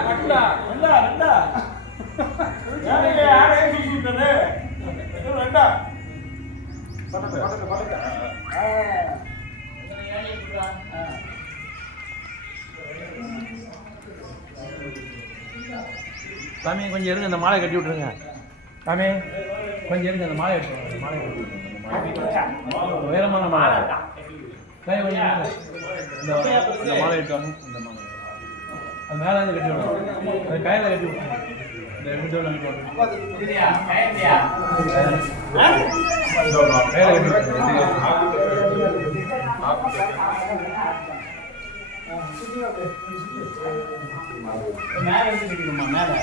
கட்டா ரெண்டா ரெண்டா யாரே யாரே சுத்திட்டது ரெண்டா பட்டக்க பட்டக்க பட்டக்க சாமி கொஞ்சம் இருங்க அந்த மாலை கட்டி விட்டுருங்க சாமி கொஞ்சம் இருங்க அந்த மாலை எடுத்துருங்க மாலை கட்டி விட்டுருங்க உயரமான மாலை கொஞ்சம் இந்த மாலை எடுத்துவாங்க இந்த மாலை அது மேலே இருந்து கட்டி விடணும் அது கையில் கட்டி விடணும் இந்த வீட்டோட கையில் கட்டி மேலே இருந்து கட்டிக்கணுமா மேலே